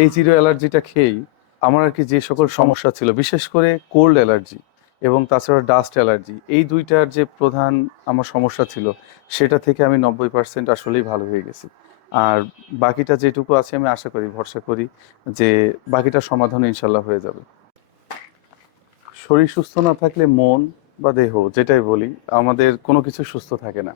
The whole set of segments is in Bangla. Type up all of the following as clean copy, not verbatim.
এই জিরো অ্যালার্জিটা খেয়েই আমার আর কি যে সকল সমস্যা ছিল, বিশেষ করে কোল্ড অ্যালার্জি এবং তাছাড়া ডাস্ট অ্যালার্জি, এই দুইটার যে প্রধান আমার সমস্যা ছিল, সেটা থেকে আমি 90% আসলেই ভালো হয়ে গেছি। আর বাকিটা যেটুকু আছে আমি আশা করি, ভরসা করি যে বাকিটা সমাধান ইনশাল্লাহ হয়ে যাবে। শরীর সুস্থ না থাকলে মন বা দেহ, যেটাই বলি, আমাদের কোনো কিছু সুস্থ থাকে না।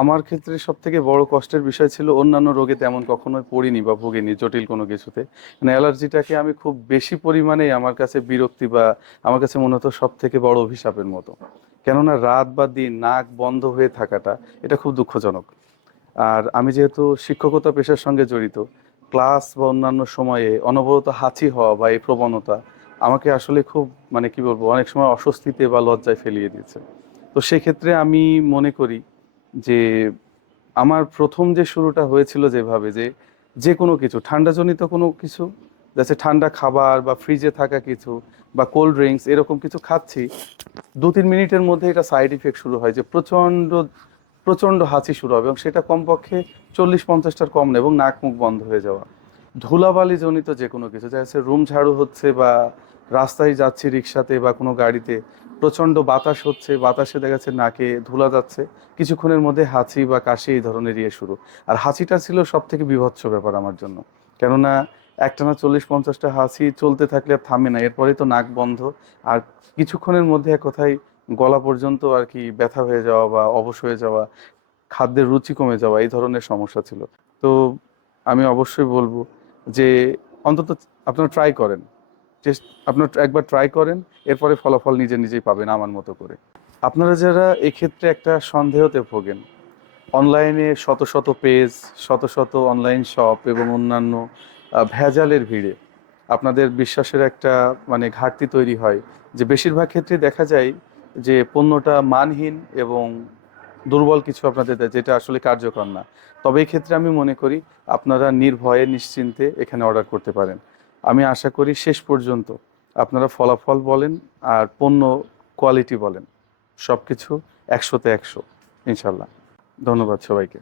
আমার ক্ষেত্রে সব থেকে বড় কষ্টের বিষয় ছিল, অন্যান্য রোগে তেমন কখনোই পড়িনি বা ভুগিনি জটিল কোনো কিছুতে, মানে অ্যালার্জিটাকে আমি খুব বেশি পরিমাণে আমার কাছে বিরক্তি বা আমার কাছে মনে হতো সব থেকে বড় অভিশাপের মতো। কেননা রাত বা দিন নাক বন্ধ হয়ে থাকাটা, এটা খুব দুঃখজনক। আর আমি যেহেতু শিক্ষকতা পেশার সঙ্গে জড়িত, ক্লাস বা অন্যান্য সময়ে অনবরত হাঁচি হওয়া বা এই প্রবণতা আমাকে আসলে খুব, মানে কি বলবো, অনেক সময় অস্বস্তিতে বা লজ্জায় ফেলিয়ে দিয়েছে। তো সেক্ষেত্রে আমি মনে করি যে আমার প্রথম যে শুরুটা হয়েছিল যেভাবে, যে যে কোনো কিছু ঠান্ডাজনিত কোনো কিছু, যাচ্ছে ঠান্ডা খাবার বা ফ্রিজে থাকা কিছু বা কোল্ড ড্রিঙ্কস এরকম কিছু খাচ্ছি, 2-3 মিনিটের মধ্যে এটা সাইড ইফেক্ট শুরু হয় যে প্রচণ্ড প্রচণ্ড হাঁচি শুরু হবে, এবং সেটা কমপক্ষে 40-50টার কম না, এবং নাক মুখ বন্ধ হয়ে যাওয়া। ধুলাবালি জনিত যে কোনো কিছু, দেখা যাচ্ছে রুম ঝাড়ু হচ্ছে বা রাস্তায় যাচ্ছি রিক্সাতে বা কোনো গাড়িতে, প্রচণ্ড বাতাস হচ্ছে, বাতাসে দেখা যাচ্ছে নাকে ধুলা যাচ্ছে, কিছুক্ষণের মধ্যে হাঁচি বা কাশি এই ধরনের ইয়ে শুরু। আর হাঁচিটা ছিল সব থেকে বীভৎস ব্যাপার আমার জন্য, কেননা একটানা 40-50টা হাঁচি চলতে থাকলে আর থামে না, এরপরে তো নাক বন্ধ, আর কিছুক্ষণের মধ্যে এক কথায় গলা পর্যন্ত আর কি ব্যথা হয়ে যাওয়া বা অবশ হয়ে যাওয়া, খাদ্যের রুচি কমে যাওয়া, এই ধরনের সমস্যা ছিল। তো আমি অবশ্যই বলবো যে অন্তত আপনারা ট্রাই করেন, আপনারা একবার ট্রাই করেন, এরপরে ফলাফল নিজে নিজেই পাবেন আমার মতো করে। আপনারা যারা এক্ষেত্রে একটা সন্দেহতে ভোগেন, অনলাইনে শত শত পেজ, শত শত অনলাইন শপ এবং অন্যান্য ভেজালের ভিড়ে আপনাদের বিশ্বাসের একটা মানে ঘাটতি তৈরি হয়, যে বেশিরভাগ ক্ষেত্রে দেখা যায় যে পণ্যটা মানহীন এবং দুর্বল কিছু আপনাদের দেয়, যেটা আসলে কার্যকর না। তবে এই ক্ষেত্রে আমি মনে করি আপনারা নির্ভয়ে নিশ্চিন্তে এখানে অর্ডার করতে পারেন। আমি আশা করি শেষ পর্যন্ত আপনারা ফলাফল বলেন আর পণ্য কোয়ালিটি বলেন, সব কিছু 100-তে 100 ইনশাল্লাহ। ধন্যবাদ সবাইকে।